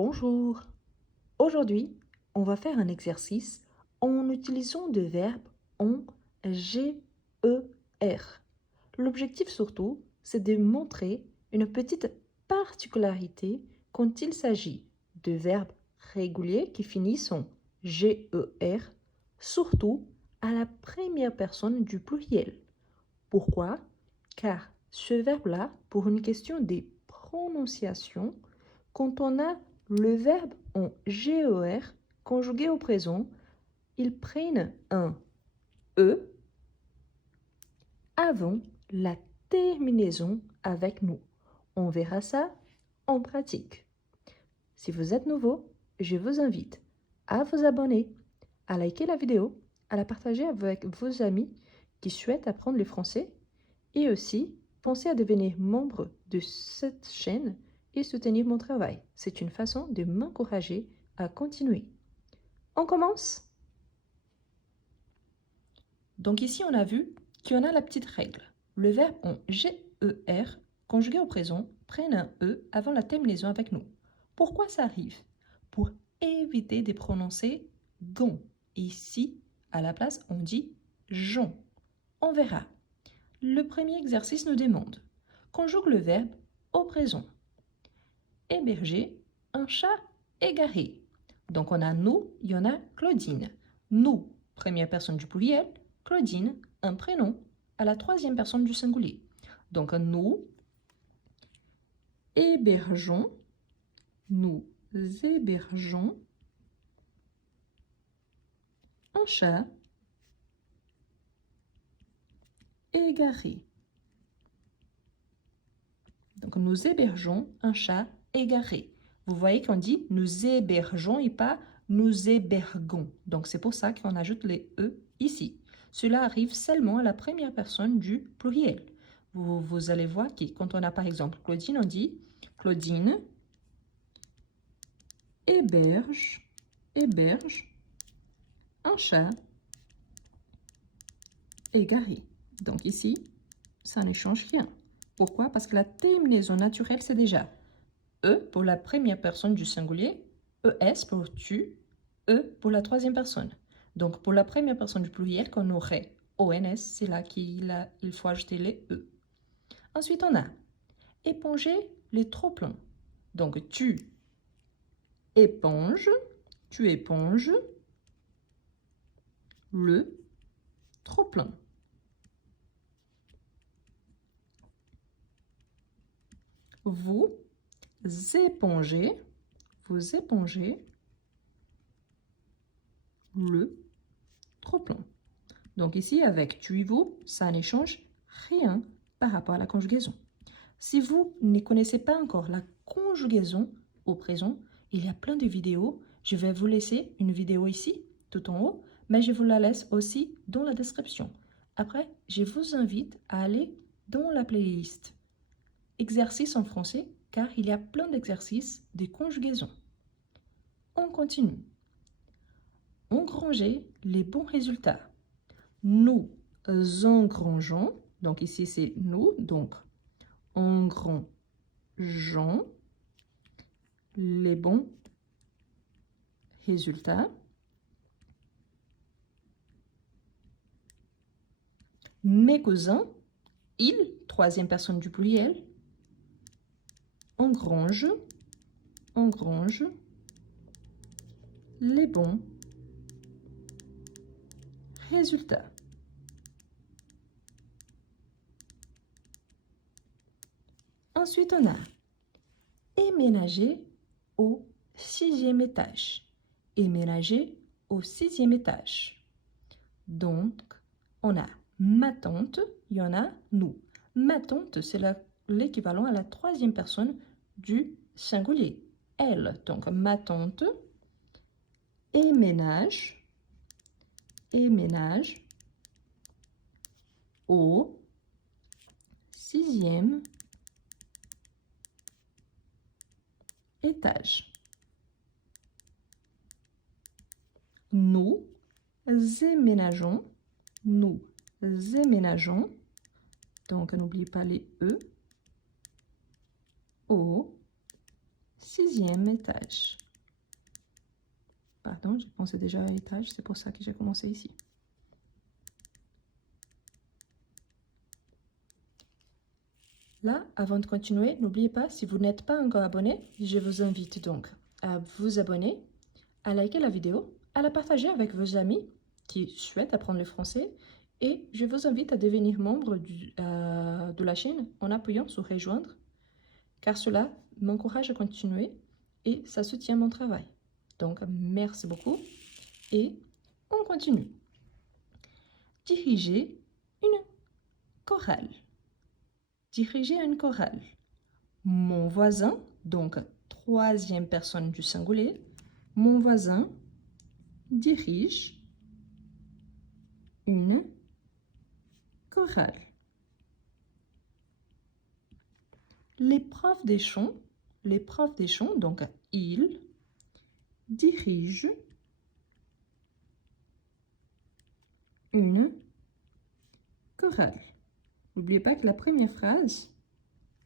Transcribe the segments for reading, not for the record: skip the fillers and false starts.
Bonjour. Aujourd'hui, on va faire un exercice en utilisant des verbes en GER. L'objectif surtout, c'est de montrer une petite particularité quand il s'agit de verbes réguliers qui finissent en GER, surtout à la première personne du pluriel. Pourquoi? Car ce verbe-là, pour une question de prononciation, quand on a le verbe en GER conjugué au présent, ils prennent un E avant la terminaison avec nous. On verra ça en pratique. Si vous êtes nouveau, je vous invite à vous abonner, à liker la vidéo, à la partager avec vos amis qui souhaitent apprendre le français et aussi pensez à devenir membre de cette chaîne et soutenir mon travail. C'est une façon de m'encourager à continuer. On commence? Donc ici, on a vu qu'il y en a la petite règle. Le verbe en GER, conjugué au présent, prenne un E avant la terminaison avec nous. Pourquoi ça arrive? Pour éviter de prononcer gon. Ici, à la place, on dit jon. On verra. Le premier exercice nous demande: conjugue le verbe au présent. Héberger un chat égaré. Donc on a nous, il y en a Claudine. Nous, première personne du pluriel, Claudine, un prénom à la troisième personne du singulier. Donc nous hébergeons un chat égaré. Donc nous hébergeons un chat égaré. Vous voyez qu'on dit nous hébergeons et pas nous hébergons. Donc c'est pour ça qu'on ajoute les E ici. Cela arrive seulement à la première personne du pluriel. Vous allez voir que quand on a par exemple Claudine, on dit Claudine héberge un chat égaré. Donc ici, ça ne change rien. Pourquoi? Parce que la terminaison naturelle, c'est déjà E pour la première personne du singulier, ES pour tu, E pour la troisième personne. Donc, pour la première personne du pluriel, qu'on aurait ONS, c'est là qu'il faut ajouter les E. Ensuite, on a éponger les trop-pleins. Donc, tu éponges le trop-plein. Vous épongez le trop-plein. Donc ici, avec tu et vous, ça ne change rien par rapport à la conjugaison. Si vous ne connaissez pas encore la conjugaison au présent, il y a plein de vidéos. Je vais vous laisser une vidéo ici, tout en haut, mais je vous la laisse aussi dans la description. Après, je vous invite à aller dans la playlist Exercices en français, car il y a plein d'exercices de conjugaison. On continue. Engranger les bons résultats. Nous engrangeons, donc ici c'est nous, donc engrangeons les bons résultats. Mes cousins, ils, troisième personne du pluriel, engrangent les bons résultats. Ensuite, on a éménager au 6e étage. Éménager au 6e étage. Donc, on a ma tante, il y en a nous. Ma tante, c'est l'équivalent à la troisième personne du singulier. Elle, donc ma tante, éménage au 6e étage. Nous éménageons, donc n'oubliez pas les E, au 6e étage. Pardon, j'ai pensé déjà à étage, c'est pour ça que j'ai commencé ici. Là, avant de continuer, n'oubliez pas, si vous n'êtes pas encore abonné, je vous invite donc à vous abonner, à liker la vidéo, à la partager avec vos amis qui souhaitent apprendre le français et je vous invite à devenir membre de la chaîne en appuyant sur rejoindre car cela m'encourage à continuer et ça soutient mon travail. Donc, merci beaucoup et on continue. Diriger une chorale. Diriger une chorale. Mon voisin, donc troisième personne du singulier, mon voisin dirige une chorale. Les profs des chants, donc ils dirigent une chorale. N'oubliez pas que la première phrase,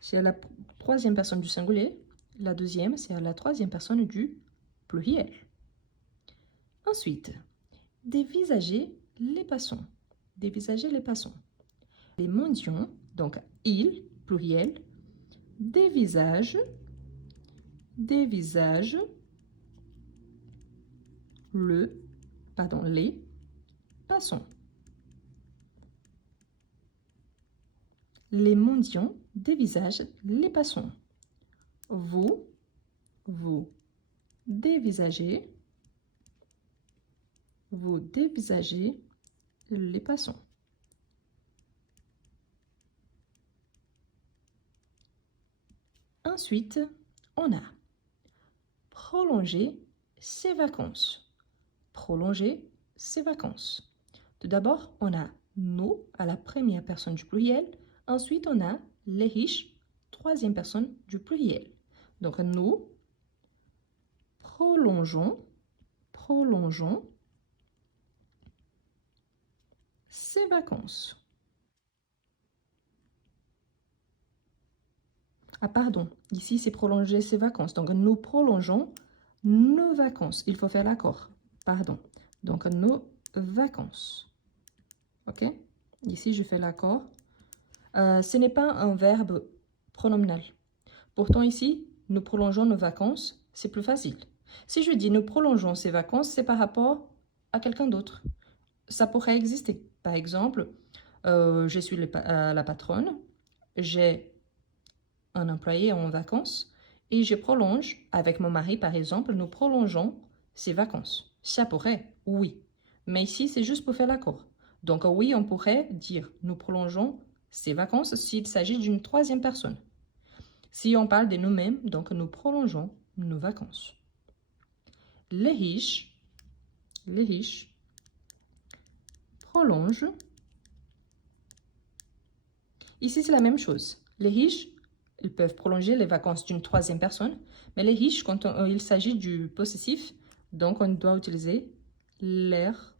c'est à la troisième personne du singulier. La deuxième, c'est à la troisième personne du pluriel. Ensuite, dévisager les passants. Dévisager les passants. Les mendiants, donc ils, pluriel, dévisagent les passants. Les mendiants dévisagent les passants. Vous dévisagez les passants. Ensuite, on a prolonger ses vacances. Prolonger ses vacances. Tout d'abord, on a nous à la première personne du pluriel. Ensuite, on a les riches, troisième personne du pluriel. Donc, nous prolongeons ses vacances. Ah, pardon, ici, c'est prolonger ses vacances. Donc, nous prolongeons nos vacances. Il faut faire l'accord. Pardon. Donc, nos vacances. OK? Ici, je fais l'accord. Ce n'est pas un verbe pronominal. Pourtant, ici, nous prolongeons nos vacances. C'est plus facile. Si je dis nous prolongeons ces vacances, c'est par rapport à quelqu'un d'autre. Ça pourrait exister. Par exemple, je suis la patronne. J'ai un employé en vacances et je prolonge avec mon mari, par exemple, nous prolongeons ses vacances. Ça pourrait, oui. Mais ici, c'est juste pour faire l'accord. Donc oui, on pourrait dire nous prolongeons ses vacances s'il s'agit d'une troisième personne. Si on parle de nous-mêmes, donc nous prolongeons nos vacances. Les riches prolongent. Ici, c'est la même chose. Les riches, ils peuvent prolonger les vacances d'une troisième personne, mais les riches, quand il s'agit du possessif, donc on doit utiliser leurs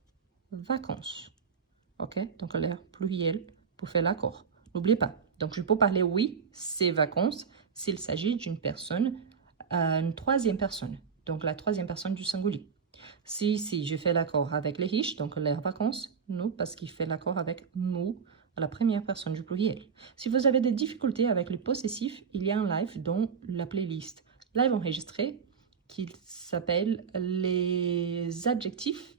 vacances. OK? Donc l'air pluriel pour faire l'accord. N'oubliez pas. Donc je peux parler oui, ses vacances, s'il s'agit d'une personne, une troisième personne. Donc la troisième personne du singulier. Si je fais l'accord avec les riches, donc leurs vacances, nous, parce qu'il fait l'accord avec nous, à la première personne du pluriel. Si vous avez des difficultés avec le possessif, il y a un live dans la playlist live enregistré qui s'appelle les adjectifs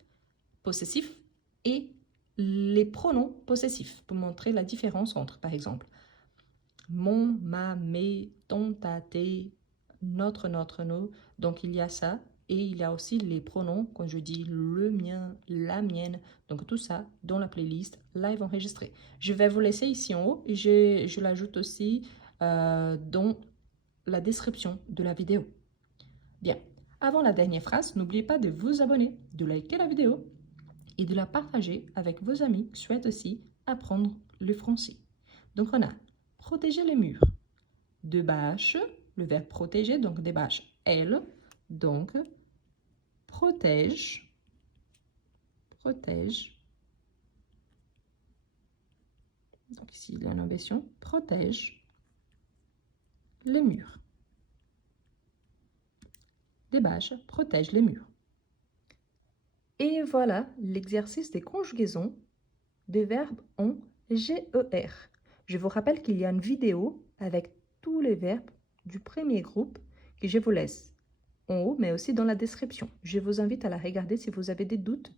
possessifs et les pronoms possessifs pour montrer la différence entre, par exemple, mon, ma, mes, ton, ta, tes, notre, nos. Donc, il y a ça. Et il y a aussi les pronoms, quand je dis le mien, la mienne. Donc, tout ça dans la playlist live enregistrée. Je vais vous laisser ici en haut et je l'ajoute aussi dans la description de la vidéo. Bien. Avant la dernière phrase, n'oubliez pas de vous abonner, de liker la vidéo et de la partager avec vos amis qui souhaitent aussi apprendre le français. Donc, on a protéger les murs. De bâche, le verbe protéger, donc des bâches, elle, donc protège. Donc ici, il y a une inversion, protège les murs. Des bâches protègent les murs. Et voilà l'exercice des conjugaisons des verbes en GER. Je vous rappelle qu'il y a une vidéo avec tous les verbes du premier groupe que je vous laisse en haut, mais aussi dans la description. Je vous invite à la regarder si vous avez des doutes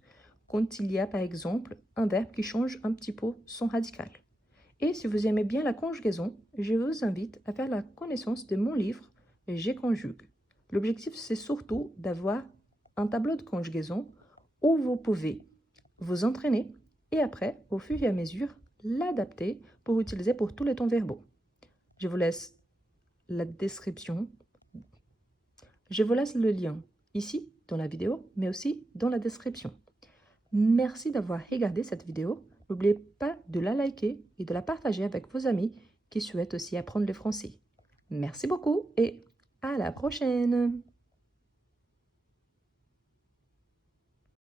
quand il y a, par exemple, un verbe qui change un petit peu son radical. Et si vous aimez bien la conjugaison, je vous invite à faire la connaissance de mon livre « Je conjugue ». L'objectif, c'est surtout d'avoir un tableau de conjugaison où vous pouvez vous entraîner et après, au fur et à mesure, l'adapter pour utiliser pour tous les temps verbaux. Je vous laisse la description. Je vous laisse le lien ici, dans la vidéo, mais aussi dans la description. Merci d'avoir regardé cette vidéo. N'oubliez pas de la liker et de la partager avec vos amis qui souhaitent aussi apprendre le français. Merci beaucoup et à la prochaine!